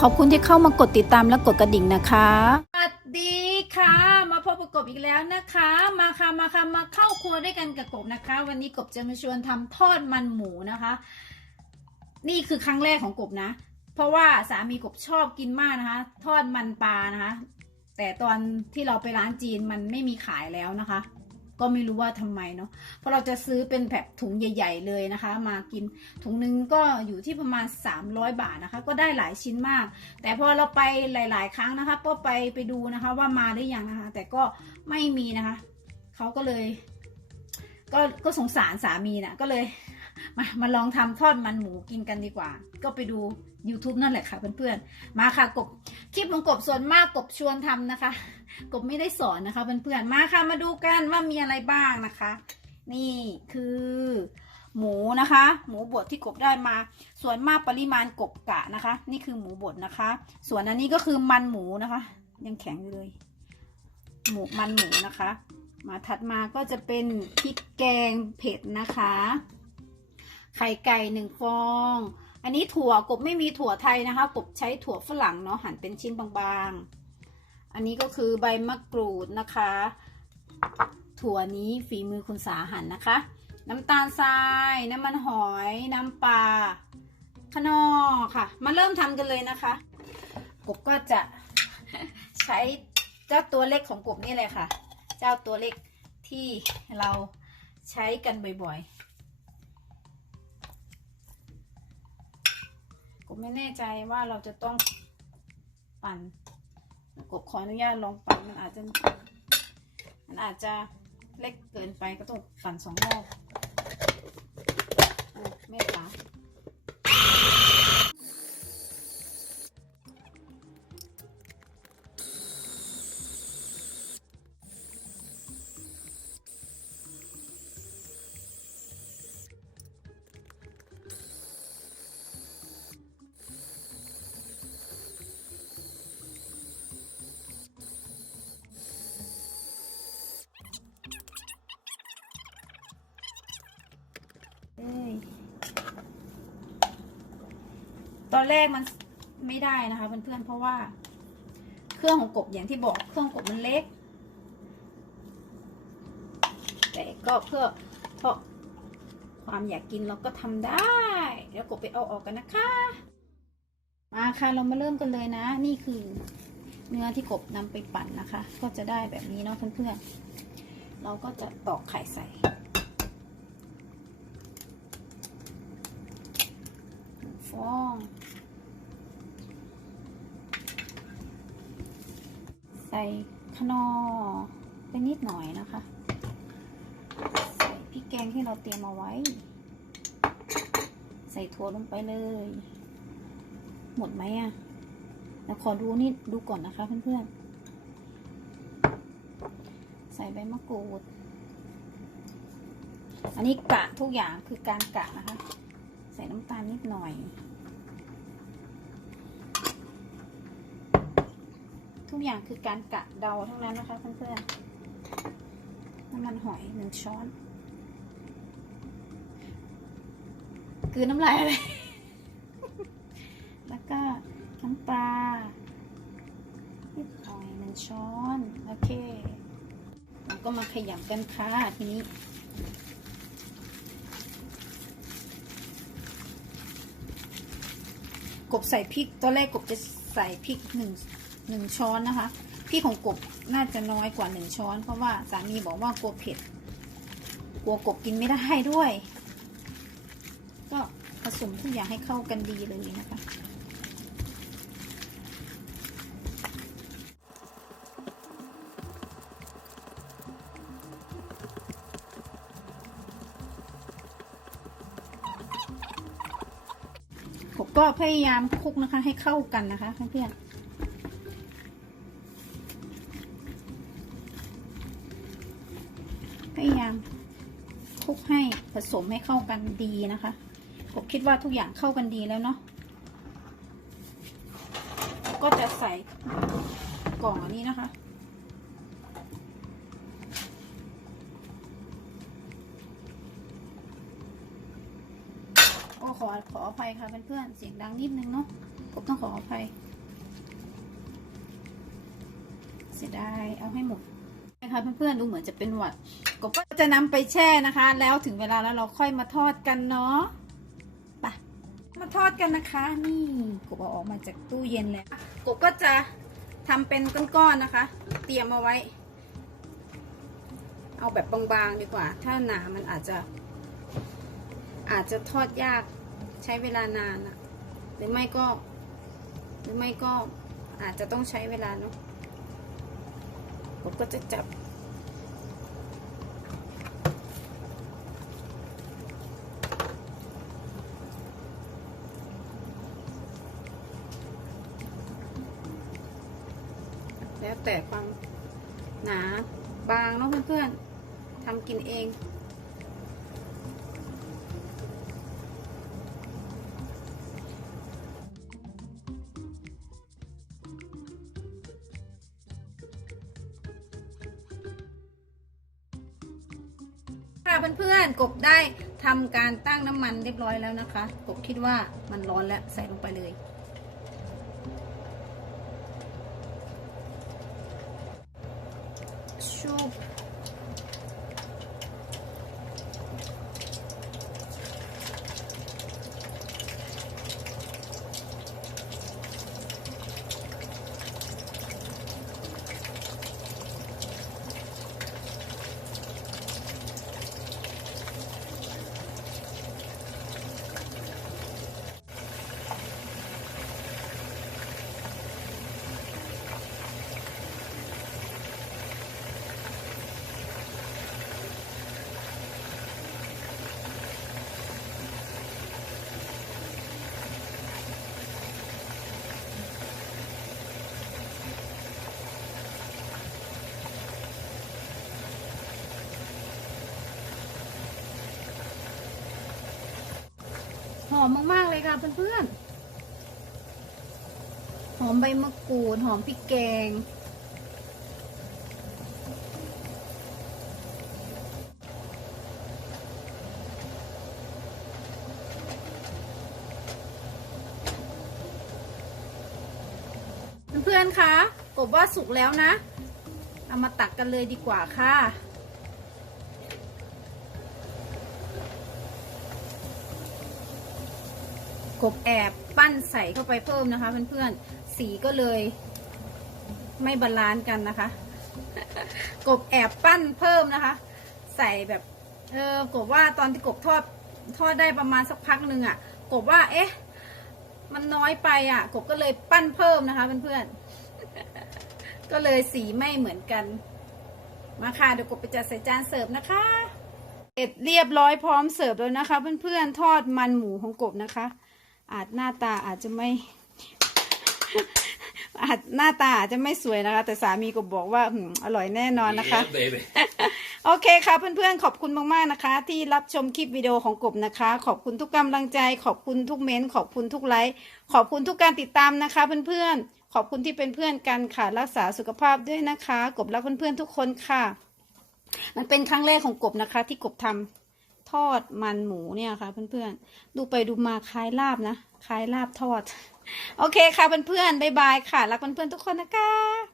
ขอบคุณที่เข้ามากดติดตามและกดกระดิ่งนะคะ สวัสดีค่ะ มาพบกับกบอีกแล้วนะคะ มาค่ะมาค่ะมาเข้าครัวด้วยกันกับกบนะคะ วันนี้กบจะมาชวนทำทอดมันหมูนะคะ นี่คือครั้งแรกของกบนะ เพราะว่าสามีกบชอบกินมากนะคะ ทอดมันปลานะคะ แต่ตอนที่เราไปร้านจีนมันไม่มีขายแล้วนะคะ ก็ไม่รู้ว่าทำไมเนาะเพราะเราจะซื้อเป็นแบบถุงใหญ่ ๆ เลยนะคะ มากินถุงหนึงก็อยู่ที่ประมาณ 300 บาทนะคะ ก็ได้หลายชิ้นมาก แต่พอเราไปหลาย ๆ ครั้งนะคะ ก็ไปไปดูนะคะว่ามาหรือยังนะคะ แต่ก็ไม่มีนะคะเขาก็เลยก็ก็สงสารสามีนะก็เลยมามาลองทำทอดมันหมูกินกันดีกว่า ก็ไปดู YouTube นั่นแหละค่ะเพื่อนๆ มาค่ะกบคลิปของกบส่วนมากกบชวนทำนะคะ กบไม่ได้สอนนะคะเพื่อนๆ มาค่ะมาดูกันว่ามีอะไรบ้างนะคะ นี่คือ หมูนะคะ หมูบดที่กบได้มา ส่วนมากปริมาณกบกะนะคะ นี่คือหมูบดนะคะ ส่วนอันนี้ก็คือมันหมูนะคะ ยังแข็งอยู่เลย หมูมันหมูนะคะ มาถัดมาก็จะเป็นพริกแกงเผ็ดนะคะ ไข่ไก่หนึ่งฟอง อันนี้ถั่วกบไม่มีถั่วไทยนะคะ กบใช้ถั่วฝรั่งเนาะหั่นเป็นชิ้นบางๆ อันนี้ก็คือใบมะกรูดนะคะ ถั่วนี้ฝีมือคุณสาหั่นนะคะ น้ำตาลทราย น้ำมันหอย น้ำปลาขนอค่ะ มาเริ่มทำกันเลยนะคะ กบก็จะใช้เจ้าตัวเล็กของกบนี่เลยค่ะ เจ้าตัวเล็กที่เราใช้กันบ่อยๆ บไม่แน่ใจว่าเราจะต้องปั่นกบขออนุญาตลองปั่นมันอาจจะ มันอาจจะเล็กเกินไปก็ต้องปั่นสองรอบ ตอนแรกมันไม่ได้นะคะเพื่อนๆเพราะว่า เครื่องของกบอย่างที่บอกเครื่องกบมันเล็ก แต่ก็เพื่อเพราะความอยากกินเราก็ทำได้ แล้วกบไปเอาออกกันนะคะ มาค่ะเรามาเริ่มกันเลยนะ นี่คือเนื้อที่กบนำไปปั่นนะคะ ก็จะได้แบบนี้เนาะเพื่อนๆเราก็จะตอกไข่ใส่ฟอง ส่ขนอไปนิดหน่อยนะคะ ใส่พริกแกงที่เราเตรียมเอาไว้ ใส่ถั่วลงไปเลย หมดไหมอะแล้วขอดูนี่ดูก่อนนะคะ เพื่อนๆ ใส่ใบมะกรูด อันนี้กะทุกอย่างคือการกะนะคะ ใส่น้ำตาลนิดหน่อย ทุกอย่างคือการกะเดาทั้งนั้นนะคะเพื่อนๆน้ำมันหอยหนึ่งช้อนคือน้ำลายอะไร แล้วก็น้ำปลานิดหน่อยหนึ่งช้อน โอเคเราก็มาขยำกันค่ะทีนี้กบใส่พริกตอนแรกกบจะใส่พริกหนึ่ง หนึ่งช้อนนะคะพริกของกบน่าจะน้อยกว่าหนึ่งช้อน เพราะว่าสามีบอกว่ากลัวเผ็ด กลัวกบกินไม่ได้ด้วย ก็ผสมทุกอย่างให้เข้ากันดีเลยนะคะผมก็พยายามคลุกนะคะให้เข้ากันนะคะเพื่อนๆพยายามคลุกให้ ผสมให้เข้ากันดีนะคะผมคิดว่าทุกอย่างเข้ากันดีแล้วเนาะก็จะใส่กล่องอันนี้นะคะโอ้ขอขออภัยค่ะเพื่อนๆเสียงดังนิดนึงเนาะกบต้องขออภัย เสียดายเอาให้หมด นะคะเพื่อนๆดูเหมือนจะเป็นหวัดกบก็จะนำไปแช่นะคะ แล้วถึงเวลาแล้วเราค่อยมาทอดกันเนาะไปมาทอดกันนะคะ นี่กบเอาออกมาจากตู้เย็นแล้วกบก็จะทำเป็นก้อนๆนะคะ เตรียมเอาไว้ เอาแบบบางๆดีกว่า ถ้าหนามันอาจจะ อาจจะทอดยากใช้เวลานานอะหรือไม่ก็ หรือไม่ก็อาจจะต้องใช้เวลาเนาะ ผมก็จะจับ แล้วแต่ความหนาบางเนาะเพื่อนๆทำกินเอง ค่ะเพื่อนๆ กบได้ทำการตั้งน้ำมันเรียบร้อยแล้วนะคะ กบคิดว่ามันร้อนแล้วใส่ลงไปเลย ชุบ หอมมากๆเลยค่ะเพื่อนๆ หอมใบมะกรูด หอมพริกแกง เพื่อนๆ คะกบว่าสุกแล้วนะ เอามาตักกันเลยดีกว่าค่ะ กบแอบปั้นใส่เข้าไปเพิ่มนะคะ เพื่อนๆ สีก็เลย ไม่บาลานซ์กันนะคะ กบแอบปั้นเพิ่มนะคะ ใส่แบบ เออกบว่าตอนที่กบทอดทอดได้ประมาณสักพักหนึ่งอะ่ะ กบว่า เอ๊ะ มันน้อยไปอะ่ะ กบก็เลยปั้นเพิ่มนะคะเพื่อนๆ ก็เลยสีไม่เหมือนกัน มาค่ะเดี๋ยวกบไปจัดใส่จานเสิร์ฟนะคะเสร็จเรียบร้อยพร้อมเสิร์ฟแล้วนะคะ เพื่อนๆทอดมันหมูของกบนะคะ อาจหน้าตาอาจจะไม่ อาจหน้าตาอาจจะไม่สวยนะคะ แต่สามีก็บอกว่าอืมอร่อยแน่นอนนะคะ Yeah, baby. โอเคค่ะเพื่อนๆ ขอบคุณมากๆนะคะ ที่รับชมคลิปวิดีโอของกบนะคะ ขอบคุณทุกกำลังใจ ขอบคุณทุกเม้นต์ขอบคุณทุกไลค์ขอบคุณทุกการติดตามนะคะ เพื่อนๆ ขอบคุณที่เป็นเพื่อนกันค่ะ รักษาสุขภาพด้วยนะคะ กบรักเพื่อนๆทุกคนค่ะ มันเป็นครั้งแรกของกบนะคะ ที่กบทำ ทอดมันหมูเนี่ยค่ะเพื่อนๆ ดูไปดูมาคล้ายลาบนะ คล้ายลาบทอด โอเคค่ะเพื่อนๆ บ๊ายบายค่ะ รักเพื่อนๆทุกคนนะคะ